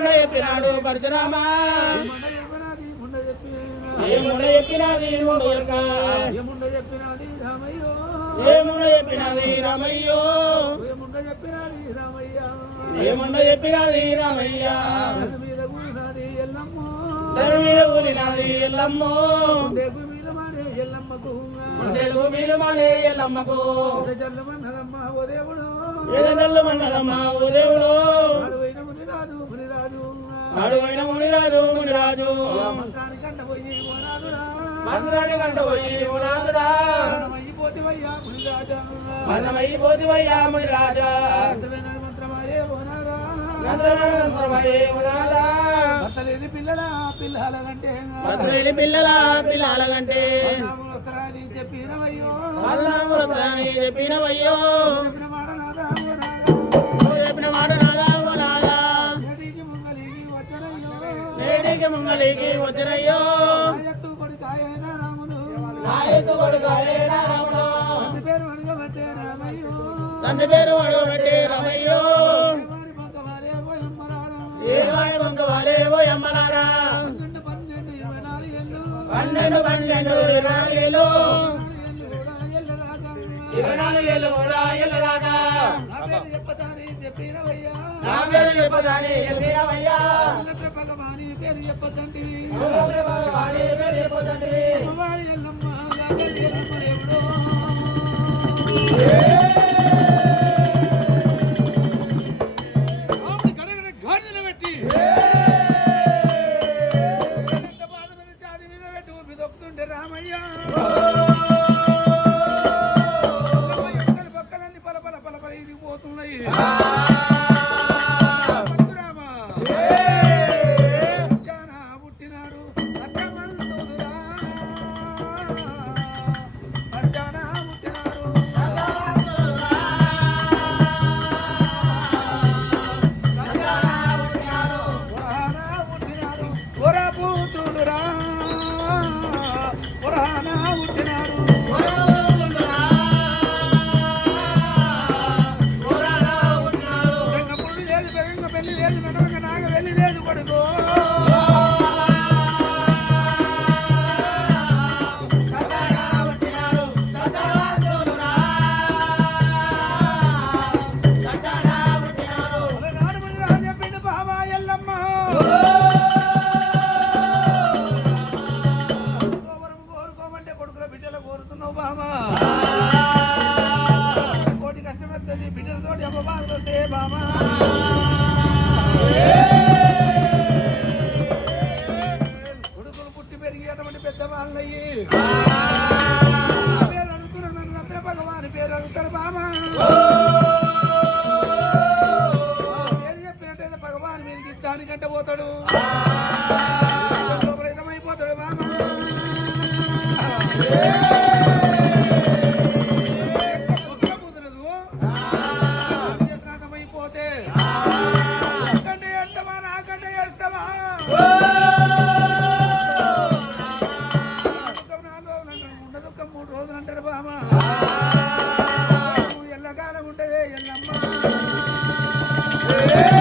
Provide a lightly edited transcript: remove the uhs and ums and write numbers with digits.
ఏమండ చెప్పినాడు పరశురామా ఏముండ చెప్పినది ఏముండ చెప్పినది రామయ్యో ఏముండ చెప్పినది రామయ్యో ఏముండ చెప్పినది రామయ్య ఏముండ చెప్పినది రామయ్య మీద కూలినది ఎల్లమ్మో దాని మీద కూలినది ఎల్లమ్మో ఎల్లమ్మకు మీరు మానే ఎల్లమ్మకు జల్లమన్నదమ్మ ఓ దేవుడు ఎదల్లమన్నదమ్మ ఓ దేవుడు అడువైన మునిరాజు మునిరాజు అడువైన మునిరాజు మునిరాజు మంత్రాన్ని కంట పోయి ఓనాదురా మంత్రాన్ని కంట పోయి ఓనాదురా మరణమైపోతివయ్యా మునిరాజా మరణమైపోతివయ్యా మునిరాజా మంత్రమాయే ఓనాదా మంత్రమాయే ఓనాదా భర్తలేని పిల్లల పిల్లల కంటే భర్తలేని పిల్లల పిల్లల కంటే చెప్పినవయ్యో చెప్పినవయ్యో చెప్పిన మాట నాదా చెప్పిన మాట నాదా ఓనాదా నేటికి ముంగలికి వచ్చనయ్యో నేటికి ముంగలికి వచ్చనయ్యో ఎత్తు కొడుకాయన రాముడు నాయకు కొడుకాయన రాముడు తండ్రి పేరు అడగబట్టే రామయ్యో తండ్రి పేరు అడగబట్టే రామయ్యో ఏవాడి బంక వాలే ఓ అమ్మలారా 12 24 ఏళ్ళు 24 ఏళ్ళు కూడా ఎల్లదాకా నా పేరు చెప్పదాని చెప్పినవయ్యా భగవాని పేరు చెప్పదంటివి భగవాని పేరు చెప్పదంటివి రామయ్య పక్కలన్నీ పలపల పలపల ఇది పోతున్నాయి పుట్టినారు పెళ్లి లేదు నడవక నాగ వెళ్ళి లేదు కొడుకు చెప్పిండు బాబా ఎల్లమ్మ కోరుకోమంటే కొడుకుల బిడ్డలు కోరుతున్నావు బాబా కోటి కష్టం వస్తుంది బిడ్డలతోటి అమ్మ బాధలు వస్తాయి బాబా కొడుకులు పుట్టి పెరిగి అటువంటి పెద్దవాళ్ళయ్యి పేరు అడుగుతున్నారు నన్ను నమ్మిన భగవాని పేరు అడుగుతారు బామా పేరు చెప్పినట్టయితే భగవాన్ మీదకి దానికంటే పోతాడు అయిపోతాడు బామా అయిపోతే దుఃఖం 4 రోజులు అంటారు 3 రోజులు అంటారు బామా